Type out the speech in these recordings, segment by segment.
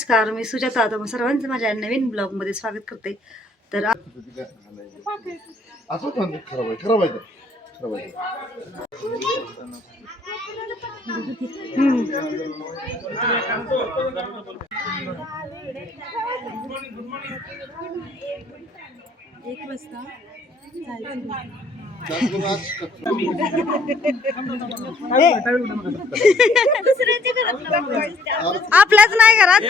नमस्कार, मी सुजाता. तुम्हा सर्वांचं माझ्या नवीन ब्लॉग मध्ये स्वागत करते. तर आपल्याच नाही घरात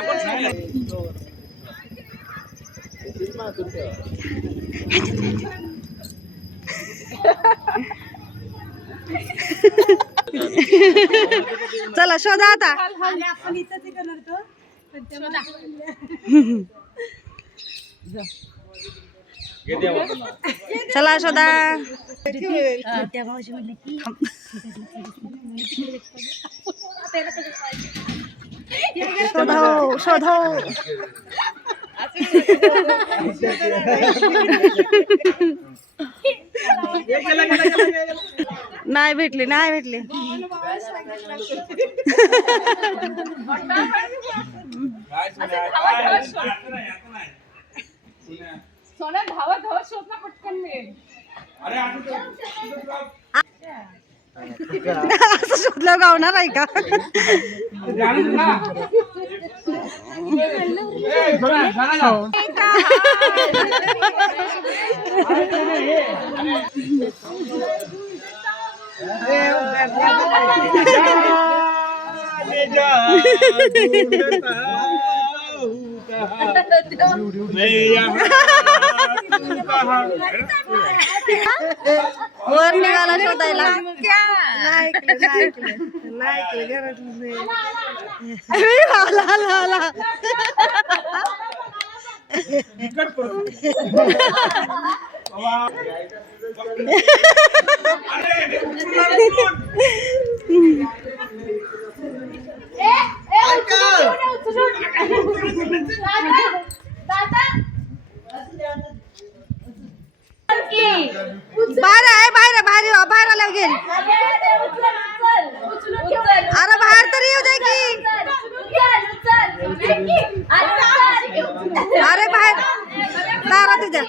चला शोधा आता. चला शोधा. शोधो शोधो. नाही भेटली नाही भेटली. सोन्या धावा धावा शोध ना पटकन मिळेल. असं शोधलं गावणार आहे का? वर निघाला शोधायला. बाहेर बाहेर बाहेर आल्या गेल. अरे बाहेर तरी येऊ दे की. अरे बाहेर दारा तुझ्या.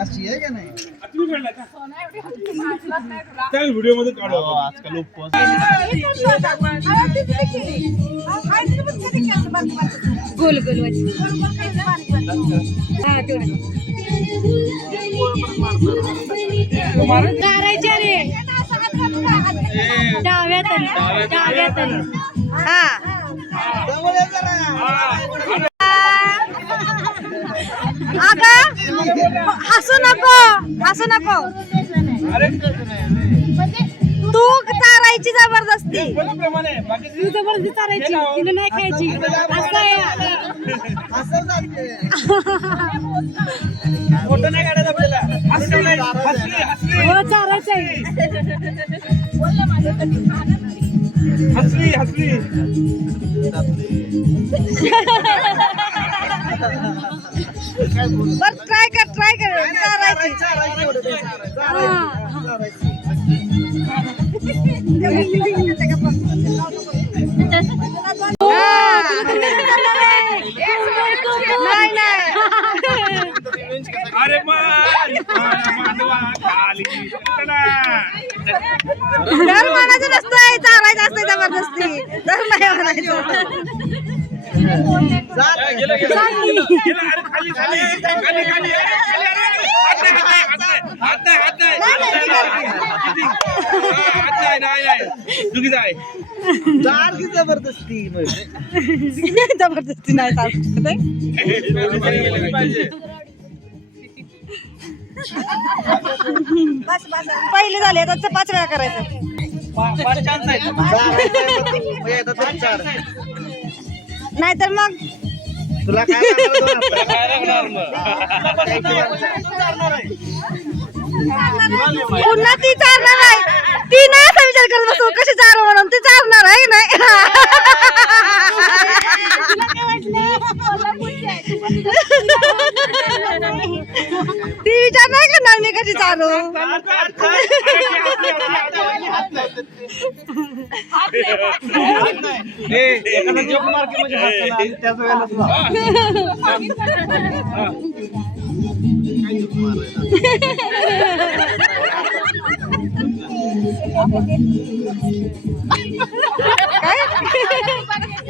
अशी आहे का नाही? व्हिडिओ मध्ये काढू आजकाल गोल गोल करायचे रे. डाव्यात डाव्यात. हा हसू नको हसू नको. तू चारायची जबरदस्ती. तू जबरदस्ती चारायची तिने नाही खायची. असं आहे. फोटो नाही काढायचा आपल्याला. हो चारायचं आहे. हसली हसली. बर ट्राय कर चारायची. नाही नाही. अरे मांडवा खाली डर मानायचं नसतंय, चारायचं असतंय जबरदस्ती. डर नाही म्हणायचं. जबरदस्ती जबरदस्ती नाही पहिले झाले आता 5 वेळा करायचं. नाहीतर मग तुला काय लागणार दोन हात? काय लागणार मग? पुन्हा ती चालणार आहे. ती नाही असा विचार करत बसू कशी चालू म्हणून ती चालणार आहे नाही. ती विचार नाही करणार मी कशी चालू. एखादा जोक मार की म्हणजे हसताना आणि त्याच वेळेला तुला. काय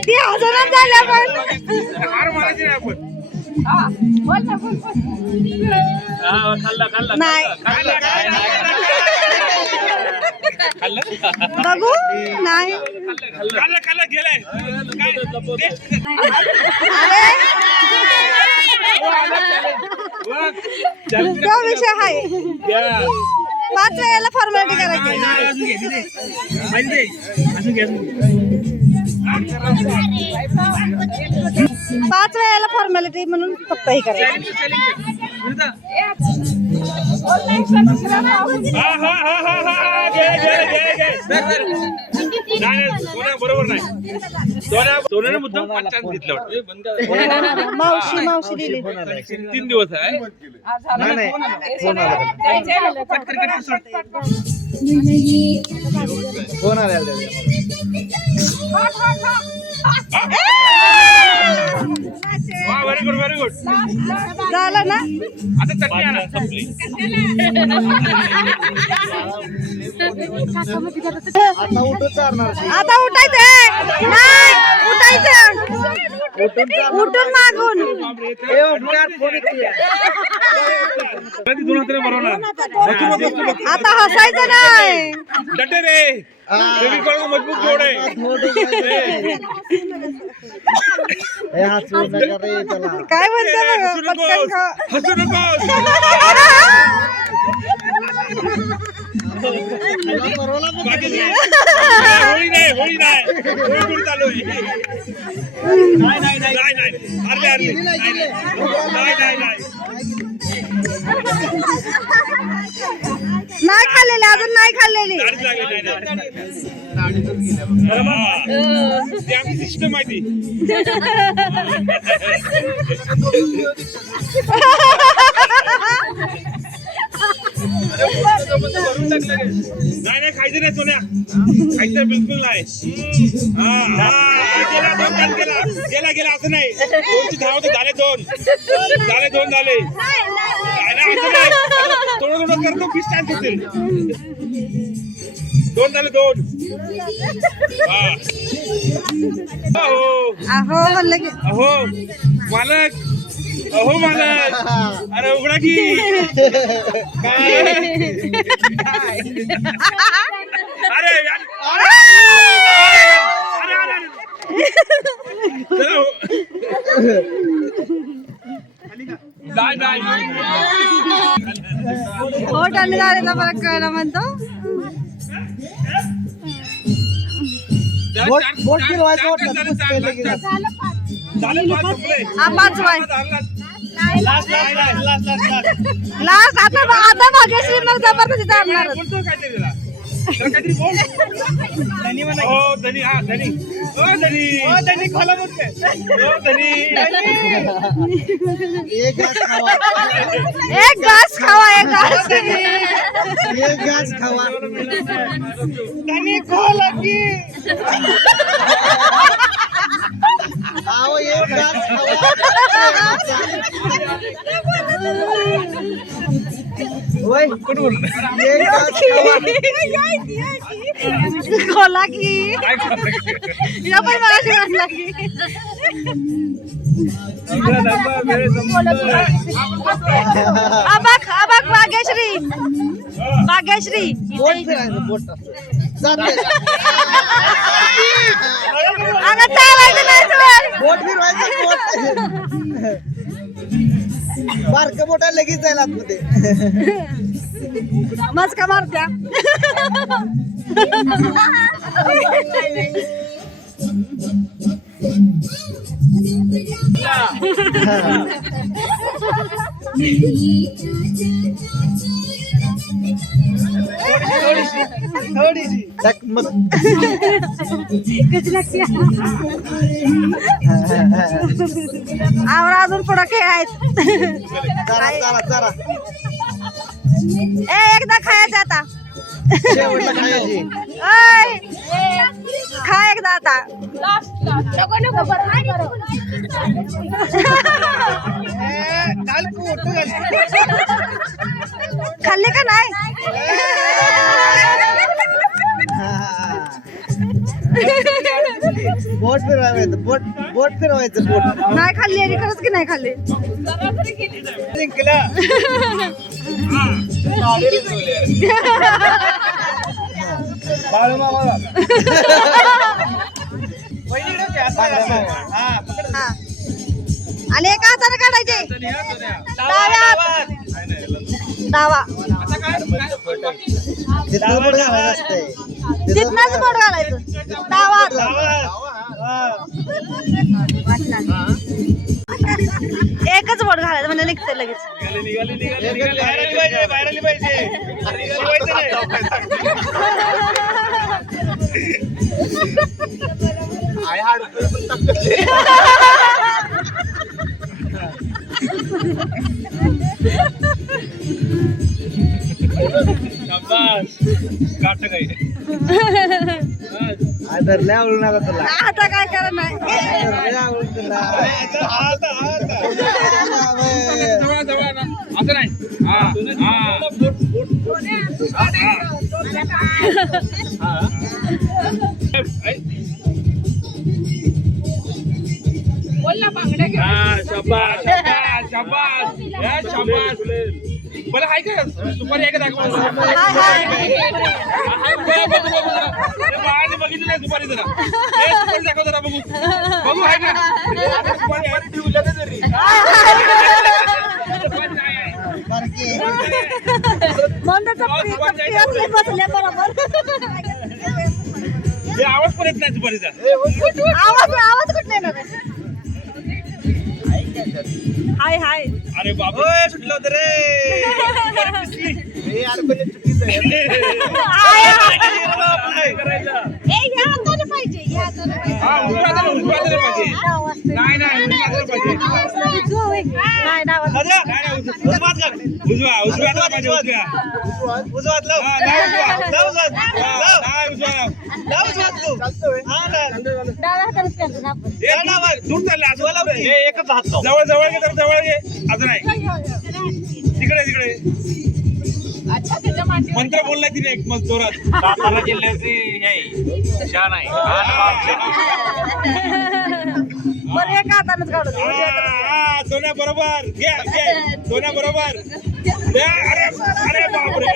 ती हसणार झाली आपण. हार मारायची नाही आपण. नाही खाल्लं बघू नाही. खाल्लं गेलाय काय अरे तो विषय आहे. 5 वेळेला फॉर्मॅलिटी करायची. 5 वेळेला फॉर्मॅलिटी म्हणून फक्त हे करायचं. बरोबर नाही. सोन्याने मुद्दाम 5 चान्स घेतला वाटतं. मावशी दिली. 3 दिवस आहे. नाही फोन आला. फोन आला व्हेरी गुड व्हेरी गुड. झालं ना. आता चटणी आणा संपली. आता उठून चालणार. आता उठायचंय. नाही उठायचं. उठून मागून. आता हसायचं नाही. डटे रे मजबूत जोड आहे. काय म्हणतो हसू नकोस. होळी नाही होळी कुठे चालू आहे. नाही नाही खाल्लेली अजून नाही खाल्लेली. आमची सिस्टम माहिती. नाही खायचं नाही सोन्या. खायचं बिलकुल नाही. गेला असं नाही. 2ची धाव तर झाले 2 झाले. थोडं करतो 20 चान्स होतील. 2 झाले 2. अहो म्हणलं की अहो मालक. अरे उघडा की. अरे होटल झालेला फरक कळला म्हणतो. बोट फिरवायचं वाटलं तर पहिले की हा 5 वाय लास्ट. आता भाग्यश्री मग जबरदस्ती चालणार. काहीतरी बोल. हो धनी. हा धनी. धनी खोला बोलते. धनी. एक घास खावा. एक घास खावा. एक घास खावा. धनी खोला की. आओ एक घास खावा. ओय कोण बोल. एक घास खावा. खोला की या पण मला वाटला की अबक भाग्यश्री बोट फिरायचं बोट जाते. अगं चालायचं नाही सर. बोट फिरवायचं बोट. बारकं बोटा लगेच जाईल आतमध्ये. मस्का मारत्या. थोडीशी चकमक. कशी लागते आम्हाला अजून पुढं खेळायचं जरा जरा जरा एकदा खायचं आता शेवटला खायची. ओय, खा एकदा आता खाल्ले का नाही बोट फिरवायचं बोट फिरवायचं बोट. नाही खाल्ली आणि खरंच की नाही खाल्ले जिंकला बाळू मामाला पहिलीकडे होते, असं आहे, असं आहे. हा, पकड. हा. आणि एका हाताने काढायचे डाव्या हात. डावा तिथं बोट घालायचं असतंय. तिथनच बोट घालायचं डावा हात. हा. एकच बोट घालायचं म्हणजे निघते लगेच बाहेर आली पाहिजे, बाहेर आली पाहिजे. शिवायचं नाही. धरल्या आवडून आला तुला. आता काय करत नाही धरल्या आवडून तुला. असं नाही हा शाबास शाबास शाबास या शाबास मला काय काय सुपारी आहे का दाखवा बघितलं नाही सुपारी जरा सुपारी दाखव जरा बघू बघू आहे का सुपारी आहे ठेवलं ना तरी बसले बरोबर आवाज पण येत नाही सुपारीचा आवाज कुठले येणार आहे? हाय हाय अरे बाबा ओय, सुटलं होतं रे. हे अडकवलं चुकीचं आहे. हाय, हाय. नाही. करायचं ए, या हाताने पाहिजे, या हाताने पाहिजे. हा उजव्या हाताने पाहिजे नाही नाही उजव्या हाताने पाहिजे नाही डावा. दादा, उजवा हात घाल. उजव्या हाताने पाहिजे उजव्या उजवा हात लाव. हा, नाही उजवा. लाव उजवा हात. हा, लाव. नाही उजव्या लाव उजवा हात तू. हा, लाव. डाव्या हातानेच करतो ना आपण. हे डावा हात. दूर चालले असं उजवा लाव की. हे एकच हात लाव. जवळ जवळ घे तर जवळ घे असं नाही तिकडे तिकडे मंत्र बोललाय तिने एक मग जोरात सातारा जिल्ह्याची शान आहे बरं एका हातानेच काढू दे. सोन्या बरोबर घे घे सोन्या बरोबर अरे अरे बापरे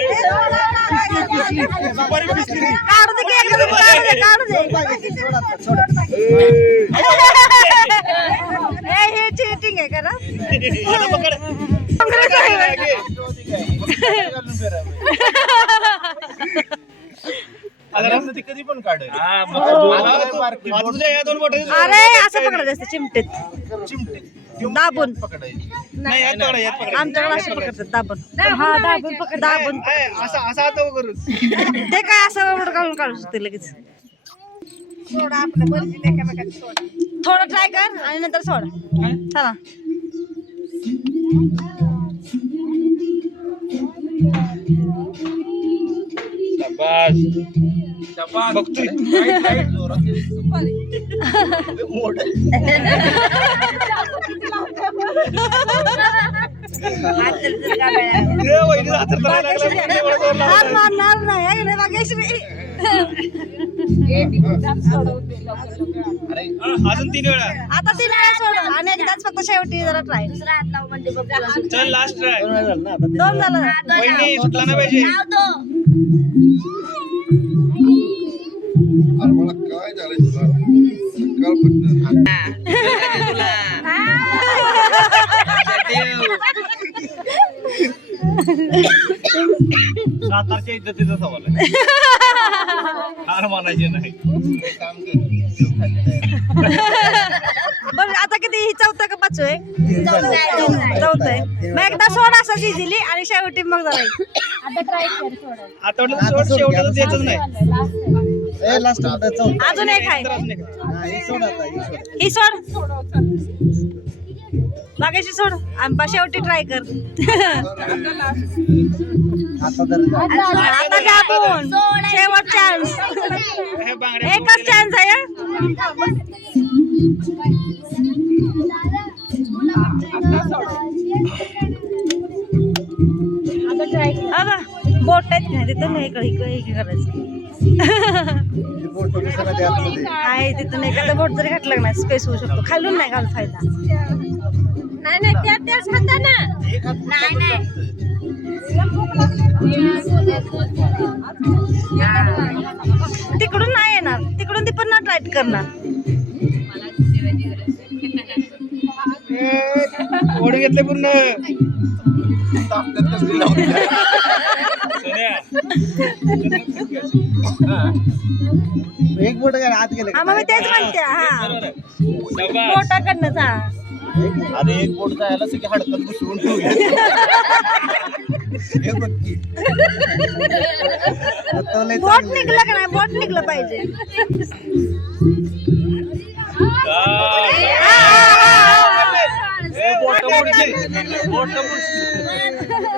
सुपारी पिसली काढू दे की एखादं काढू दे. हे चिटिंग आहे का ना? आता पकड. काँग्रेस आहे. आता रस्ते कधी पण काढ. तुझ्या या दोन बोटं अरे असं पकडायचं असते चिमटेत चिमटे दाबून. पकडायची. नाही, यात पकडा, यात पकडा. आमच्याकडे असं पकडतात दाबून. हा दाबून पकड दाबून. आहे, असं असं हात करून. ते काय असं एवढं काढून काढू शकते लगेच. थोडं ट्राय कर आणि नंतर सोड. चला शाबास शाबास बघतोय हे वहिनीचा हात धरायला लागला. हात मारणार नाही आहे ना भाग्यश्री. अजून 3 वेळा. आता 3 वेळा सोड आणि एकदाच फक्त शेवटी जरा ट्राय. चल लास्ट ट्राय. 2 झालं. वहिनी सुटला ना पाहिजे. अरे मला काय झालंय तुला सकाळपासून सातारच्या इज्जतीचा सवाल आहे. हार मानायचे नाही. काम कर बरं आता किती हिचा पाचवं आहे चौथं आहे मग एकदा सोड असं इझिली आणि शेवटी मग जरा आता ट्राय कर थोडं. आता वाटलं तर सोड शेवटचं द्यायचंच नाही ए लास्ट चौथा अजून एक आहे हा हे सोड आता ही सोड बाकीची सोड आणि शेवटी ट्राय कर आता तर आता घ्या आपण शेवट चान्स हे बांगड्या एकच चान्स आहे अबा बोट आहेत का तिथं नाही करायचं फोटो कशाला द्या आतमध्ये? आहे तिथं नाही एखादा बोट जरी घातलं नाही स्पेस होऊ शकतो खालून नाही घाल फायदा नाही त्याच खाता ना. नाही तिकडून नाही येणार तिकडून ती पण ना टाईट करणार ओढून घेतले पूर्ण एक बोट काय आत गेलं हा मग मी तेच म्हणते हा बोटाकडनंच हा अरे एक बोट जायला सगळी हडकत घुसवून ठेवली हे बघ की आता लय बोट निघलं का नाही बोट निघलं पाहिजे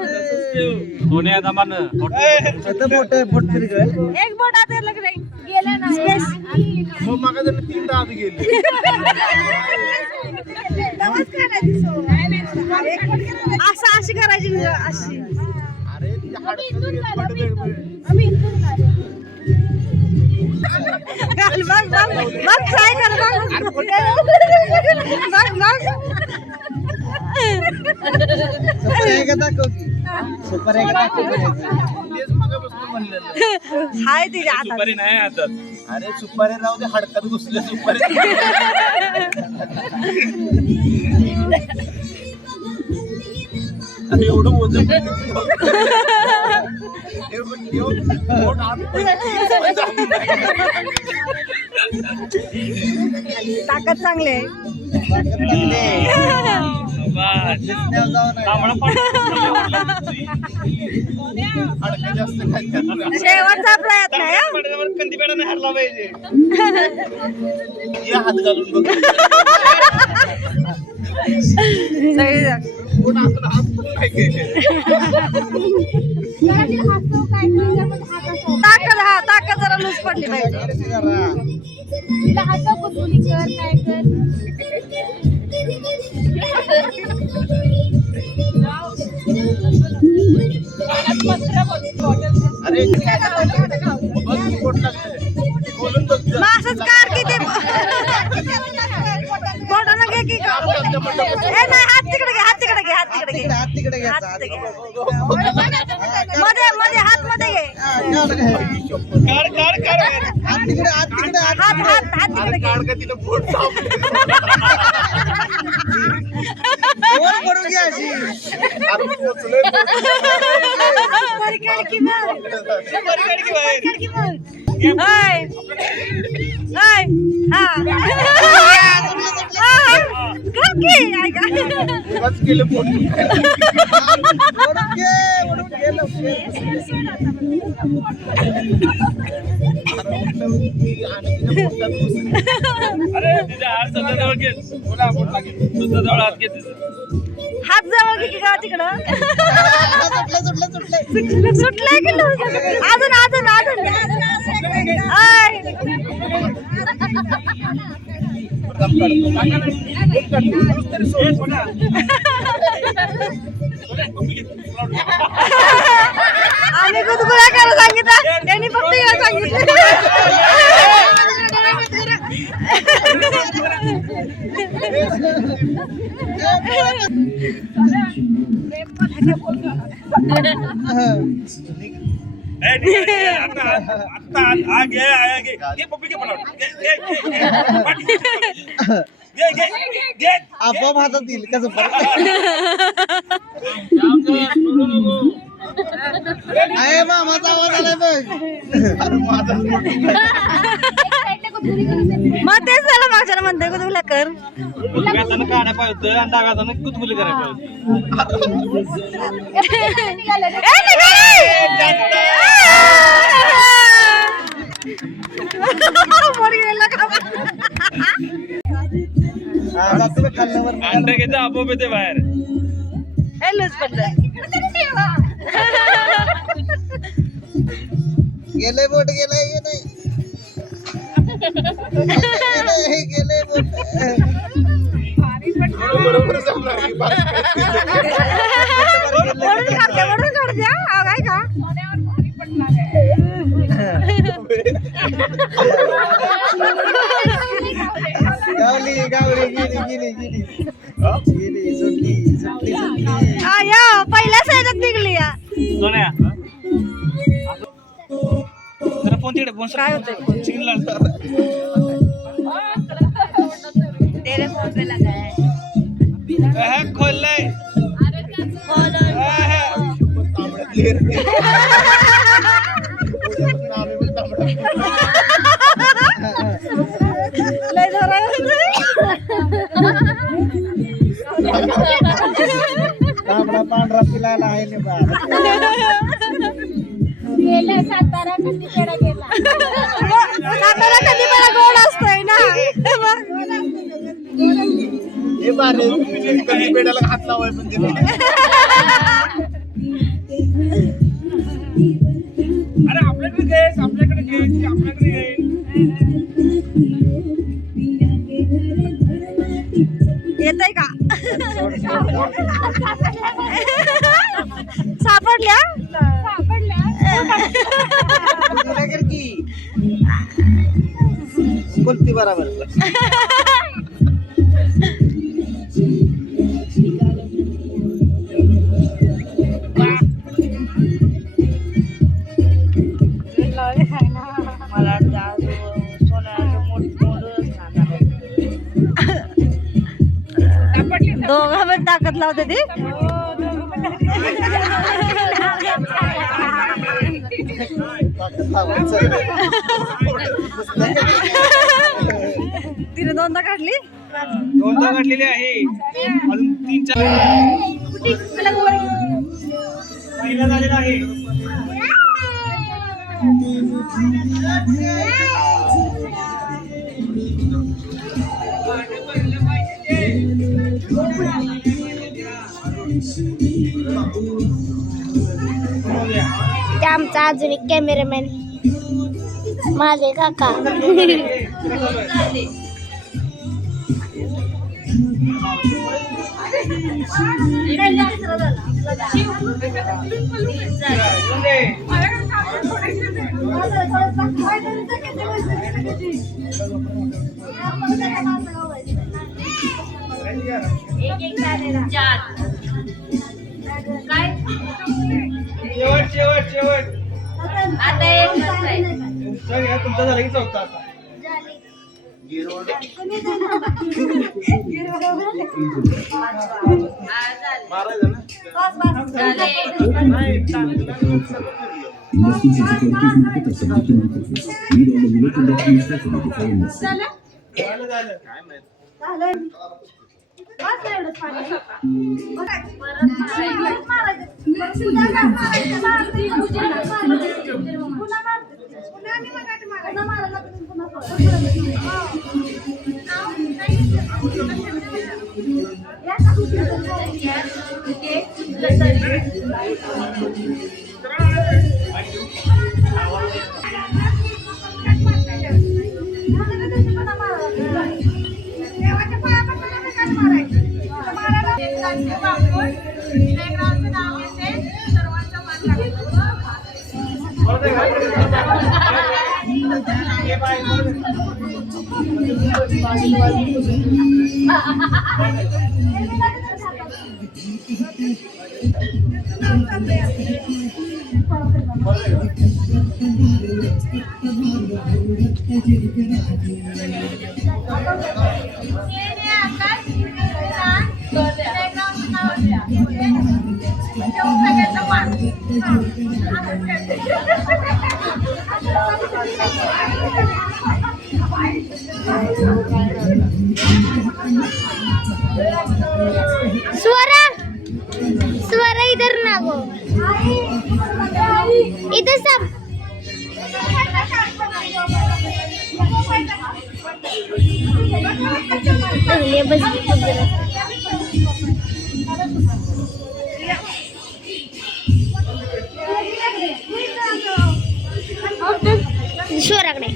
सोन्या दमान आता बोट फिर गं एक बोट आता लग्न गेलं ना स्पेस मग मागा जर 3 आत गेले असं अशी करायची अशी अरे घाल मग ट्राय कर सुपर एक दाखव की सुपर एक दाखव तेच मगापासून म्हणलेलं हाय तिच्या हातात सुपारी नाही हातात अरे सुपारी राहू दे हडकत घुसले सुपारी अरे एवढं वजन ताकद चांगली आहे शेवटचा प्रयत्न आहे हा. कंदी पेडा नाही हरला पाहिजे हात घालून बघ सगळी जा. ताकद हा ताकद जरा लूज पडली पाहिजे काय कर अरे मग असंच कार की ते बोटानं घे की ए नाही हात तिकडे घे हात तिकडे घे हात तिकडे घे हात तिकडे घ्यायचा हात तिकडे घे. मध्ये मध्ये हात मध्ये घे हात तिकडे हात तिकडे घे तिला बोट पडू घ्या अशी बरी काढ की मग. काढ की मग. हाय हाय हा काढ की ऐका केलं बोट ओढून घे अरे तिच्या हात स्वतःजवळ घे स्वतःजवळ हात घे हात जवळ घे की का तिकडं सुटलंय की अजून अजून अजून हाय आम्ही गुदगुळा करायला सांगितलं त्यांनी फक्त या सांगितलं आपोआप हातात येईल कसं आहे मामाचा आवाज आलाय बघ अरे माझा मग तेच झालं मागच्या म्हणते तुला कर उजव्यातानं काढा पाहिजे आणि डाव्यातानं कुतकुली करायला अंडा घ्यायचं आपोआप येते बाहेर. लूज पडलं गेले बोट गेले गेले बोट बरोबर जमणार की बाहेर. वरून काढते काय का गावली गावली गेली गेली गेली गेली सुटली सुटली सुटली या पहिल्या साईडात निघली या सोन्या जरा फोन तिकडे फोन काय होतंय खोललंय लय जोरात तांबडा पांढरा पिलायला आहे ना बा गेला सातारा कधी केला गेला सातारा कधी मला गोड असतोय ना हे बारे कधी पेडाला हात लावाय पण अरे आपल्याकडे घे आपल्याकडे घे आपल्याकडे घे येतय का सापडल्या कोणती बराबर दोघं पण ताकद लावते ती तिने दोनदा काढली दोनदा काढलेली आहे अजून 3-4 पहिला झालेला आहे ते आमचा अजून एक कॅमेरामॅन माझे काका शेवट शेवट शेवट तुमचा झाला की चौथा आता स्वरा स्वरा इधर ना गो इधर सब पहले बस स्वराकडे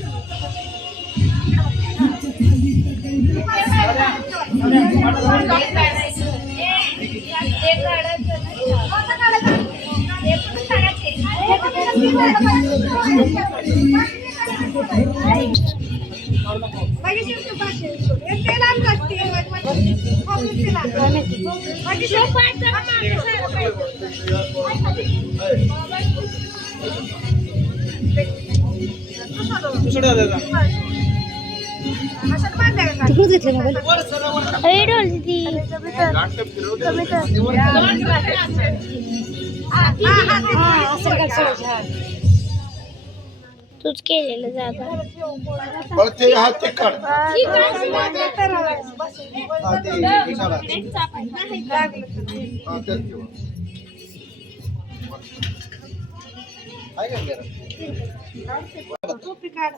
तूच केलेलं जागा ते हात ते काढ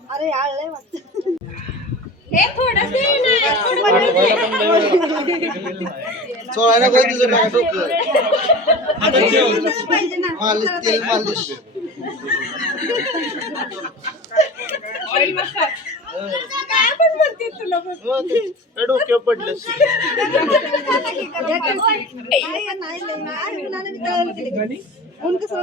अरे आळलंय वाटतं सोळाला काही तुझं नका डोकं मालिश तेल मालिश डोक्यावर पडलं ऊन कसं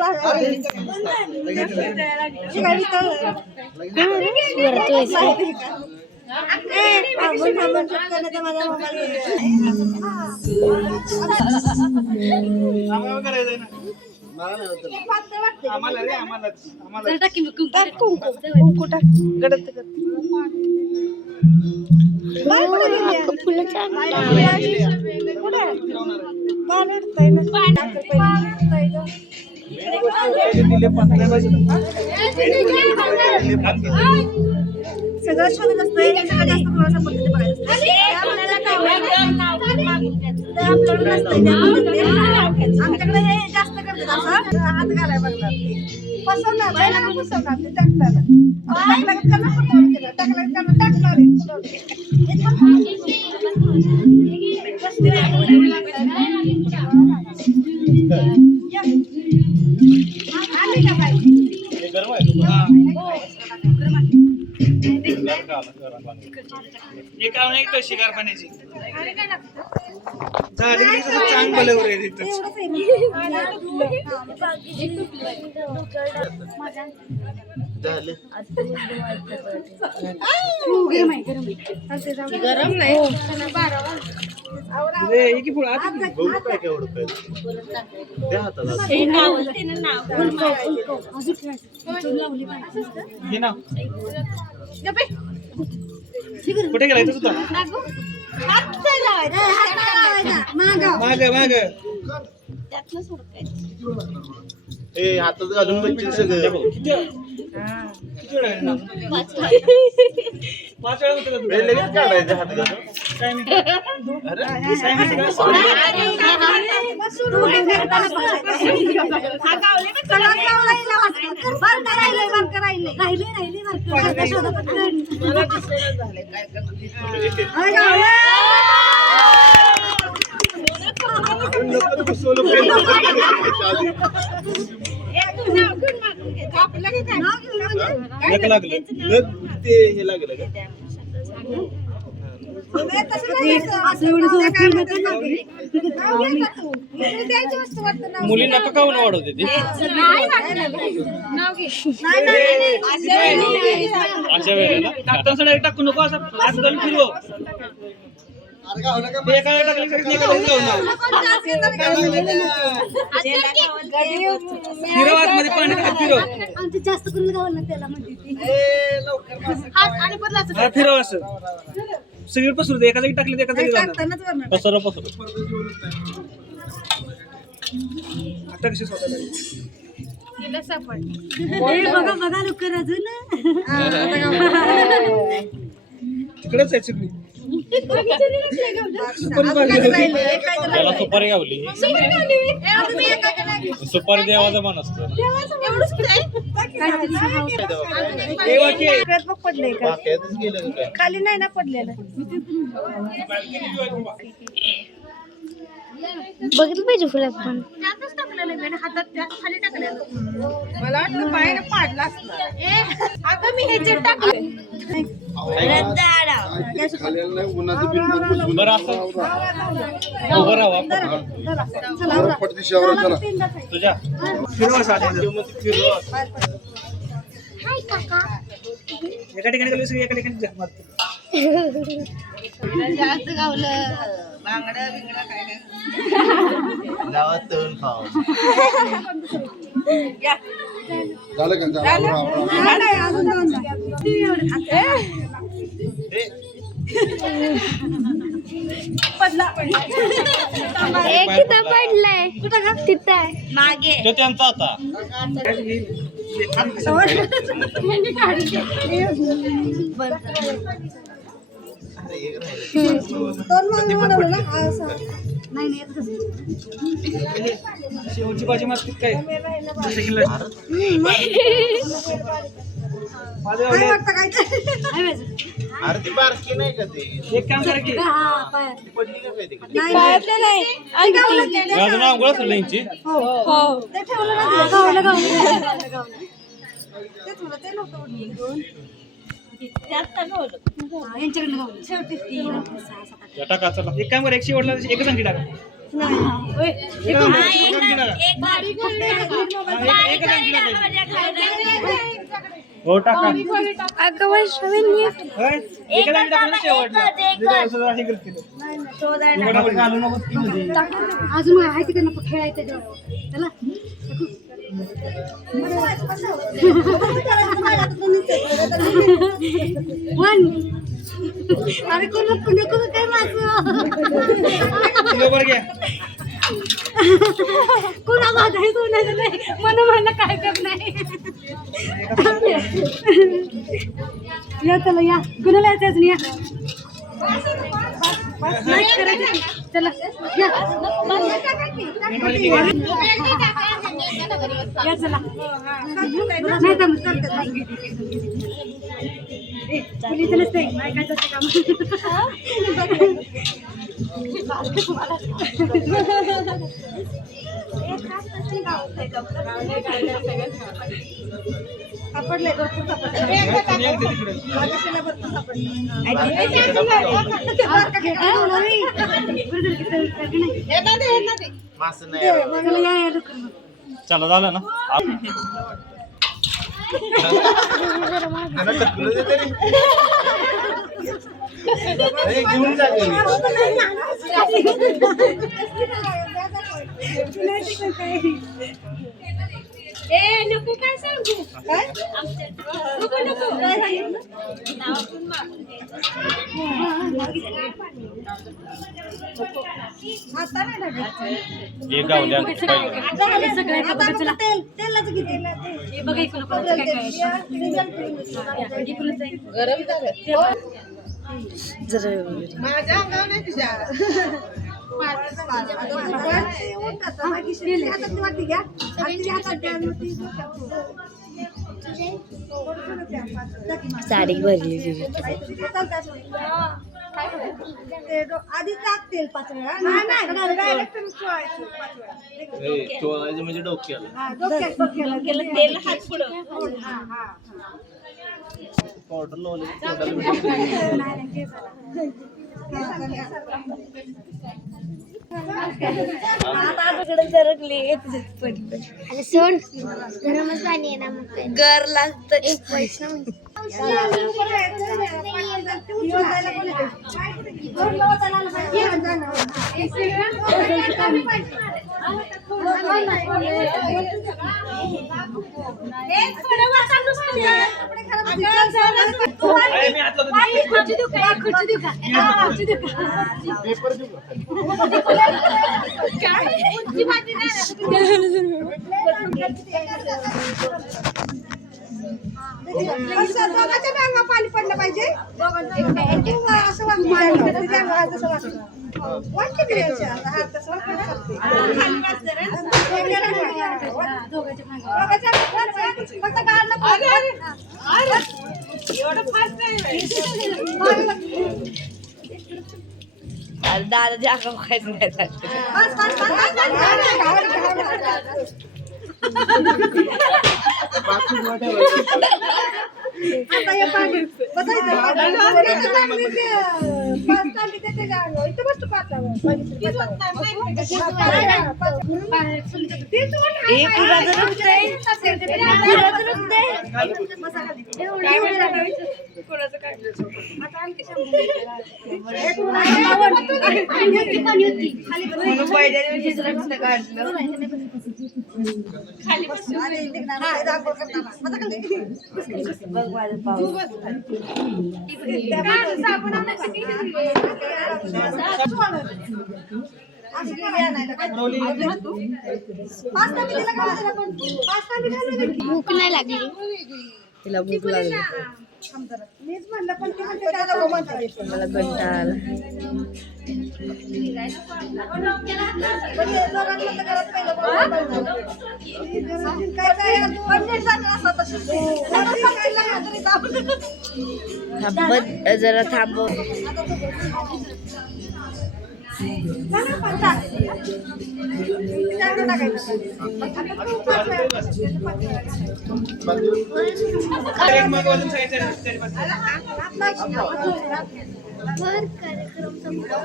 सगळं शोधत असतं सगळं जास्त प्रवासा पद्धती बघायचं आमच्याकडे हे जास्त करतात असं हात घालाय बघणार पसवणार पहिला का पसवणार ते टाकताना टाकणार शिकार पाण्याची झाली की चांगलं बरं तिथं गरम नाही कुठे गेलाय तू सुद्धा माग माग हातात घालून बघतील सगळं लगेच काढायचं हात घालून ते हे लागलं का मुलींना का काऊन वाढवते ती अशा वेळेला टाकताना डायरेक्ट टाकू नको असं आजकाल फिरव एकाला टाकलं तरी फिरव आतमध्ये पाणी टाकत फिरव जास्त करून गावाला त्याला म्हणते फिरव असं सगळी पसरू दे एका जागी टाकले तर एका जागी पसर पसर आता कशी स्वतःला बघा बघा लोक अजून इकडेच आहे सगळी त्याला सुपारी गावली सुपारी देवाचा मान असतो पडले खाली नाही ना पडलेलं. बघितलं पाहिजे फुलात पण हातात खाली टाकलेलं. मला वाटलं पायाने पाडला असणार. अगं मी ह्याच्यात टाकलं. खाली आलं नाही उन्हाचं बिल भरपूर बरं असं उभं राहा पटदिशी चला तुझ्या फिरवा साधे एका ठिकाणी गेलो सगळी एका ठिकाणी मारतो. जास्त गावलं बांगडं बिंगडं काय काय गावात तळून खाऊ. झालं का झालं अजून दोन पडला एक तिथं पडलाय तिथं आहे मागे तो त्यांचा आता शेवटची भाजी मारतील काय माझं अरे ती बारकी नाही का ते एक काम करा की पडली का काय तिकडे अजून आंघोळ असेल त्यांची टाका चला एक काम करा एक शेवटला एकच अंकी टाका हो टाका अगं वैष्णवी होय? एकच अंकी टाका ना शेवटला हे करतील. अजून आहे की त्यांना खेळायचं चला अरे कोण काय बरोबर घ्या कोणा वागायचं कोणाचं नाही म्हणून काय कर नाही या चला या कुणाला यायचं अजून या नाही करायचं चला या या चला नाही पोलीस नसते ऐकायचं असते काम सापडले भरपूर मास नाही चला झालं ना त्याला टक्कल दे तरी अरे घेऊन जा घरी. नको काय सांगू नको नको एक गावल्या तेलाचं किती बघायचं गरम माझ्या अंगावर नाही तुझ्या साडी भरली आधी टाकतील 5 वेळा नाही डायरेक्ट चोळायचं 5 वेळा चोळायचं म्हणजे डोक्याला डोक्याला तेल हात पुढं पावडर लावले आणि सोड गरमच पाणी आहे ना मग घर लागतं एक वैष्णव असं दोघांच्या अंगा पाणी पडलं पाहिजे तू असं वागतो तुझ्या अंगाला जसं वागतो वाटतं की याच्या हात तसं वाटतं फक्त गाड नको एवढं फास्ट नाही दादा जागा खायचं नाही बस, बस, बस, आता हे पाणी बसायचं इथं बसतो भूक नाही लागली. तिला भूक लागली मीच म्हणलं पण ते म्हणते त्याला हो म्हणतात. मला कंटाळा आला पण हे दोघांना तर घरात पहिलं बोलावं लागलं. काय काय पण नीट झालं असं तसं. थोडं सांगायला लागलं तरी जाऊ. थांबत जरा थांबव मला पण टाक. त्याच्यावर टाकायचं. आता तू पाच वेळा कर. भर कार्यक्रम संपला.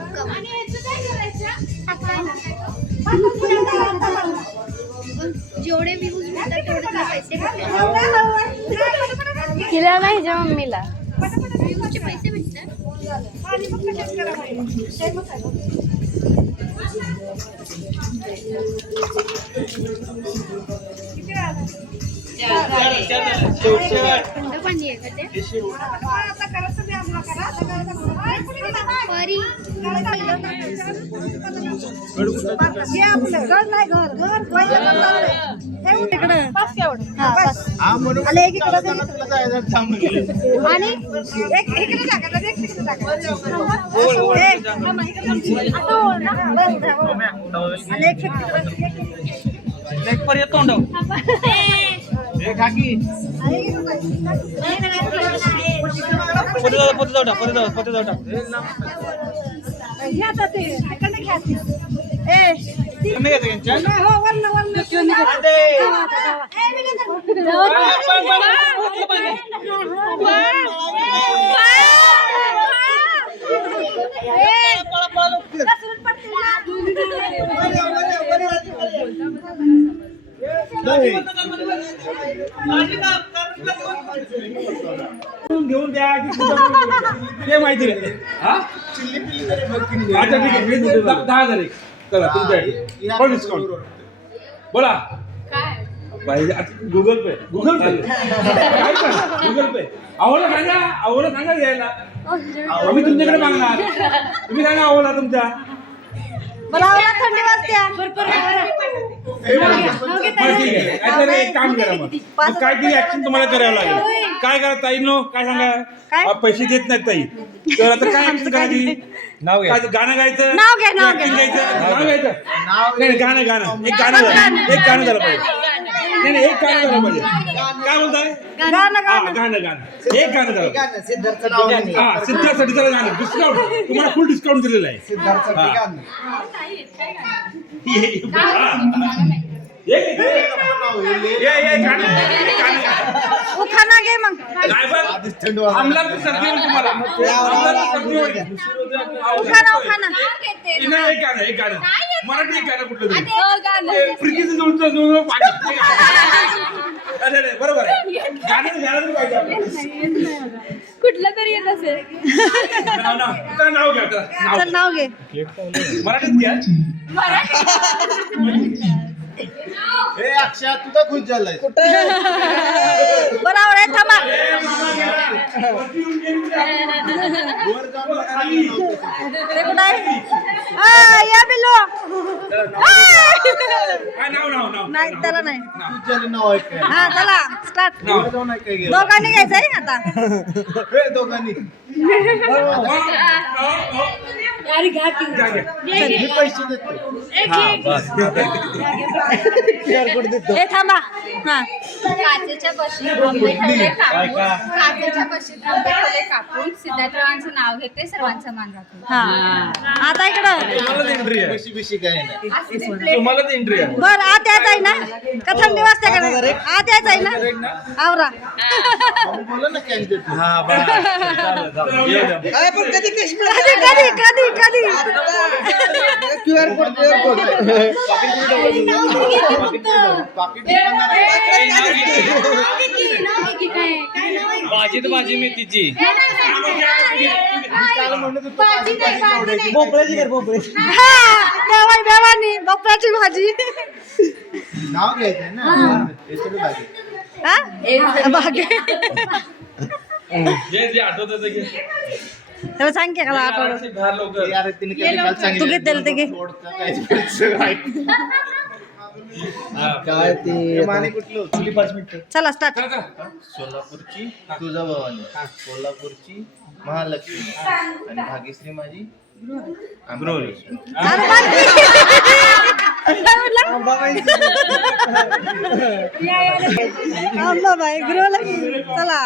जेवढे व्ह्यूज मिळतात तेवढे तुला पैसे भेटतात. तिला नाही जा मम्मीला व्ह्यूजचे पैसे भेटतात. थंड पाणी आहे का ते? परी हे आपलं घर नाही घर घर पहिलं पण लावलंय. हे तिकडं बस एवढं. हा, बस. आले एक इकडं आणि एक इकडे टाकायचं एक तिकडे टाकायचं. एक थांबा, इकडे थांबा. आता ओळ ना. बस, ओळ. आणि एक तिकडे एक पर येतो तोंड हे काकी पोते जाऊ घ्या आता ते तिकडनं घ्या ते. ए कमी घेतो यांच्या नाही, हो वर्ण वर्ण आदे. घेऊन द्या की ते माहिती नाही हा अच्छा ठीक आहे 10,000 एक चला तुमच्यासाठी फुल डिस्काउंट बोला पाहिजे गुगल पे काय गुगल पे आवडा सांगा द्यायला आम्ही तुमच्याकडे मागणार तुम्ही सांगा आवडा तुमच्या मला आवडला थंडी वाजते ठीक आहे काहीतरी एक काम करा मग काहीतरी ऍक्शन तुम्हाला करावं लागेल काय करा ताई नो काय सांगा पैसे देत नाहीत ताई तर आता काय ऍक्शन करायची नाव घ्या गाणं गायचं नाव घ्या, नाव acting घ्यायचं नाव घ्यायचं नाही गाणं एक गाणं झालं एक गाणं झालं पाहिजे नाही एक गाणं झालं पाहिजे काय बोलताय गाणं गाणं एक गाणं झालं हा सिद्धार्थसाठी जरा गाणं डिस्काउंट तुम्हाला फुल डिस्काउंट दिलेलं आहे खाना घे मग आमलाच सर्दी होईल तुम्हाला आमलाच सर्दी होईल खाना खाना एक गाणं मराठी एक गाणं कुठलं तरी फ्रिकीचं जुळतं अरे बरोबर आहे गाणं पाहिजे कुठलं तरी येत असेल नाव घ्या चल नाव घे मराठीत घ्या हे अक्षय तू तर खुश झालाय बरोबर आहे थांबा ते कुठं आहे या बिलो काय नाव नाही त्याला नाही तुझ्याने नाव आहे काय हा चला स्टार्ट नाव नाव नाही काय गेलं दोघांनी घ्यायचंय आता हे दोघांनी अरे घ्या की. मी पैसे देतो QR कोड देतो हे थांबा हा काचेच्या बशीत आंबे ठेवले कापून काचेच्या बशीत आंबे ठेवले कापून सिद्धार्थरावांचं नाव घेते सर्वांचा मान राखून. हा आता इकडं तुम्हाला एंट्री आहे पैसे बिशी काय नाही तुम्हाला एंट्री आहे बर आत यायचं आहे ना का थंडी वाजते का आत यायचं आहे ना आवरा बोला ना कॅश देतो कधी कधी कधी कधी QR कोड पाकिट भाजी तर भाजी मेथीची भोपळ्याची कर भोपळे देवाई देवानी बप्पाची भाजी नाव घ्यायचंय ना याच्याकडे भाजी हा बागे जे आठवत घे त्याला सांग की मला आठवलं आरामशीर बाहेर लवकर यार तिने काही काल सांगितलं तू घेतलेलं ते घे. सोडतं काय ते माने कुठलं होतं 5 मिनिटं चला स्टार्ट सोलापूरची तुळजाभवानी कोल्हापूरची महालक्ष्मी आणि भाग्यश्री माझी अमरावती अरे बाकी. अंबाबाई गृहलक्ष्मी चला